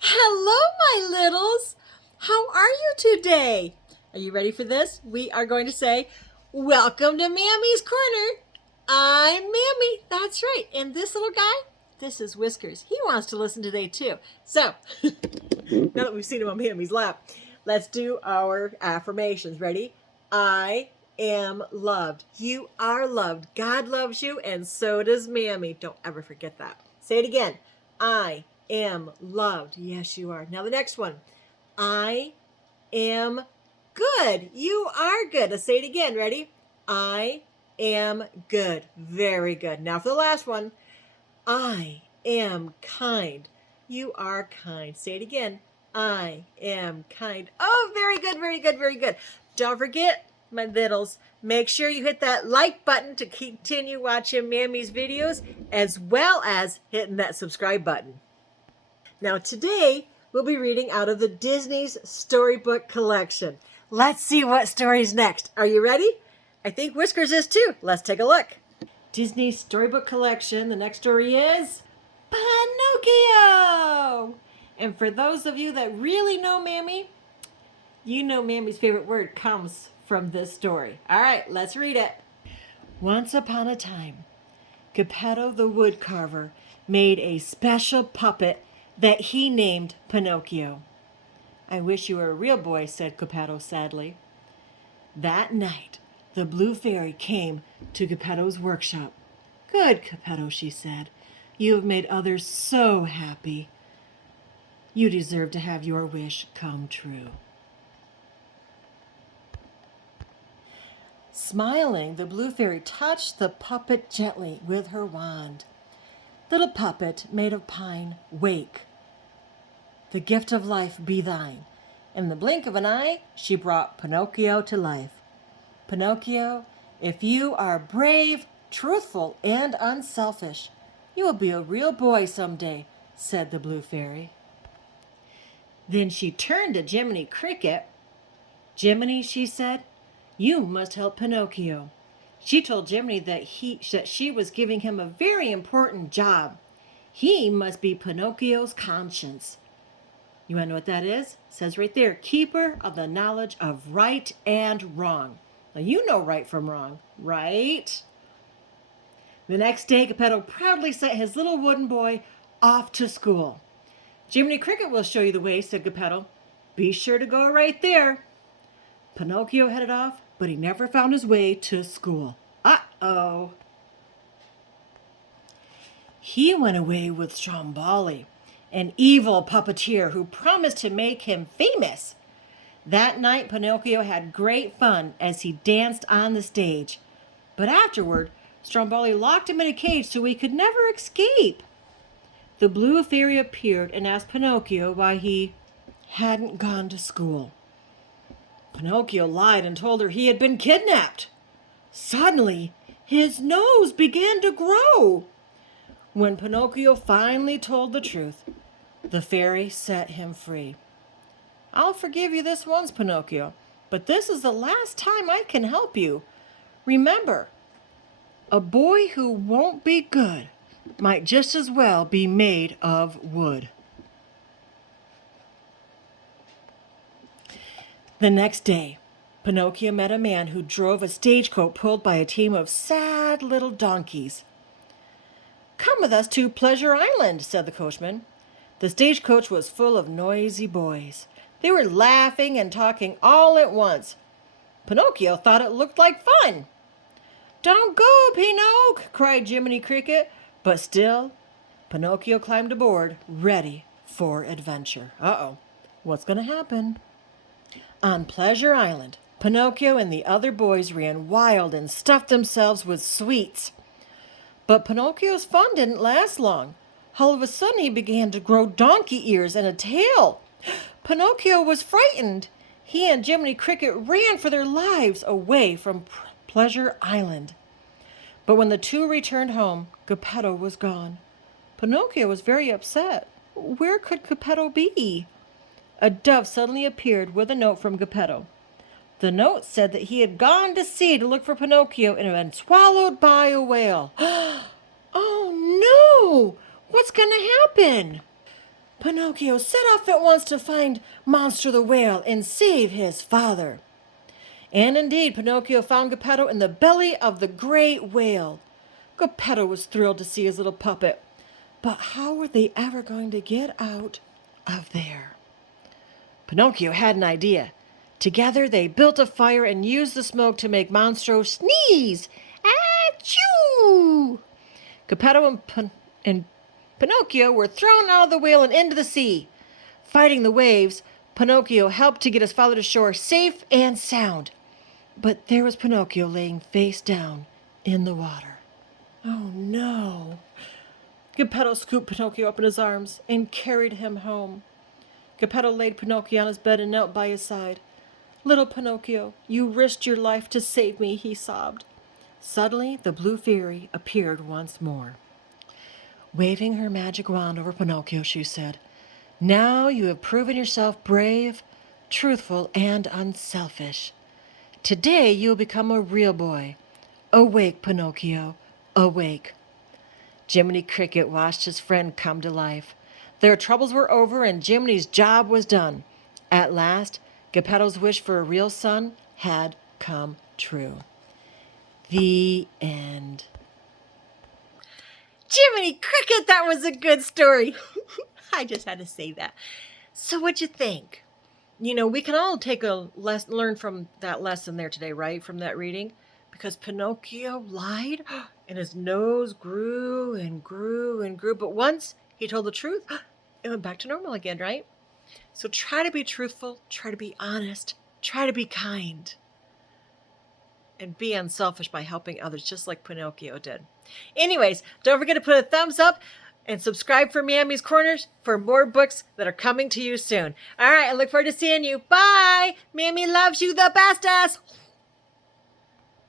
Hello, my littles. How are you today? Are you ready for this? We are going to say, welcome to Mammy's Corner. I'm Mammy. That's right. And this little guy, this is Whiskers. He wants to listen today too. So, now that we've seen him on Mammy's lap, let's do our affirmations. Ready? I am loved. You are loved. God loves you, and so does Mammy. Don't ever forget that. Say it again. I am loved. Yes, you are. Now the next one. I am good. You are good. Let's say it again. Ready? I am good. Very good. Now for the last one. I am kind. You are kind. Say it again. I am kind. Oh, very good, very good, very good. Don't forget, my littles, make sure you hit that like button to continue watching Mammy's videos, as well as hitting that subscribe button. Now today, we'll be reading out of the Disney's Storybook collection. Let's see what story's next. Are you ready? I think Whiskers is too. Let's take a look. Disney's Storybook collection. The next story is Pinocchio. And for those of you that really know Mammy, you know Mammy's favorite word comes from this story. All right, let's read it. Once upon a time, Geppetto the woodcarver made a special puppet that he named Pinocchio. I wish you were a real boy, said Geppetto sadly. That night, the blue fairy came to Geppetto's workshop. Good, Geppetto, she said. You have made others so happy. You deserve to have your wish come true. Smiling, the blue fairy touched the puppet gently with her wand. Little puppet made of pine, wake. The gift of life be thine. In the blink of an eye, she brought Pinocchio to life. Pinocchio, if you are brave, truthful, and unselfish, you will be a real boy someday, said the blue fairy. Then she turned to Jiminy Cricket. Jiminy, she said, you must help Pinocchio. She told Jiminy that she was giving him a very important job. He must be Pinocchio's conscience. You want to know what that is? It says right there, keeper of the knowledge of right and wrong. Now you know right from wrong, right? The next day, Geppetto proudly sent his little wooden boy off to school. Jiminy Cricket will show you the way, said Geppetto. Be sure to go right there. Pinocchio headed off, but he never found his way to school. Uh-oh. He went away with Stromboli, an evil puppeteer who promised to make him famous. That night, Pinocchio had great fun as he danced on the stage. But afterward, Stromboli locked him in a cage so he could never escape. The blue fairy appeared and asked Pinocchio why he hadn't gone to school. Pinocchio lied and told her he had been kidnapped. Suddenly, his nose began to grow. When Pinocchio finally told the truth, the fairy set him free. I'll forgive you this once, Pinocchio, but this is the last time I can help you. Remember, a boy who won't be good might just as well be made of wood. The next day, Pinocchio met a man who drove a stagecoach pulled by a team of sad little donkeys. Come with us to Pleasure Island, said the coachman. The stagecoach was full of noisy boys. They were laughing and talking all at once. Pinocchio thought it looked like fun. Don't go, Pinocchio, cried Jiminy Cricket. But still, Pinocchio climbed aboard, ready for adventure. Uh-oh, what's going to happen? On Pleasure Island, Pinocchio and the other boys ran wild and stuffed themselves with sweets. But Pinocchio's fun didn't last long. All of a sudden, he began to grow donkey ears and a tail. Pinocchio was frightened. He and Jiminy Cricket ran for their lives away from Pleasure Island. But when the two returned home, Geppetto was gone. Pinocchio was very upset. Where could Geppetto be? A dove suddenly appeared with a note from Geppetto. The note said that he had gone to sea to look for Pinocchio and had been swallowed by a whale. Oh no! What's going to happen? Pinocchio set off at once to find Monster the Whale and save his father. And indeed, Pinocchio found Geppetto in the belly of the great whale. Geppetto was thrilled to see his little puppet. But how were they ever going to get out of there? Pinocchio had an idea. Together they built a fire and used the smoke to make Monstro sneeze. Achoo! Geppetto and Pinocchio were thrown out of the whale and into the sea. Fighting the waves, Pinocchio helped to get his father to shore safe and sound. But there was Pinocchio laying face down in the water. Oh no! Geppetto scooped Pinocchio up in his arms and carried him home. Geppetto laid Pinocchio on his bed and knelt by his side. Little Pinocchio, you risked your life to save me, he sobbed. Suddenly, the blue fairy appeared once more. Waving her magic wand over Pinocchio, she said, "Now you have proven yourself brave, truthful, and unselfish. Today you will become a real boy. Awake, Pinocchio, awake." Jiminy Cricket watched his friend come to life. Their troubles were over and Jiminy's job was done. At last, Geppetto's wish for a real son had come true. The end. Jiminy Cricket, that was a good story. I just had to say that. So what'd you think? You know, we can all take learn from that lesson there today, right? From that reading. Because Pinocchio lied and his nose grew and grew and grew. But once he told the truth, it went back to normal again, right? So try to be truthful, try to be honest, try to be kind, and be unselfish by helping others, just like Pinocchio did. Anyways, don't forget to put a thumbs up and subscribe for Mammy's Corners for more books that are coming to you soon. All right, I look forward to seeing you. Bye! Mammy loves you the bestest!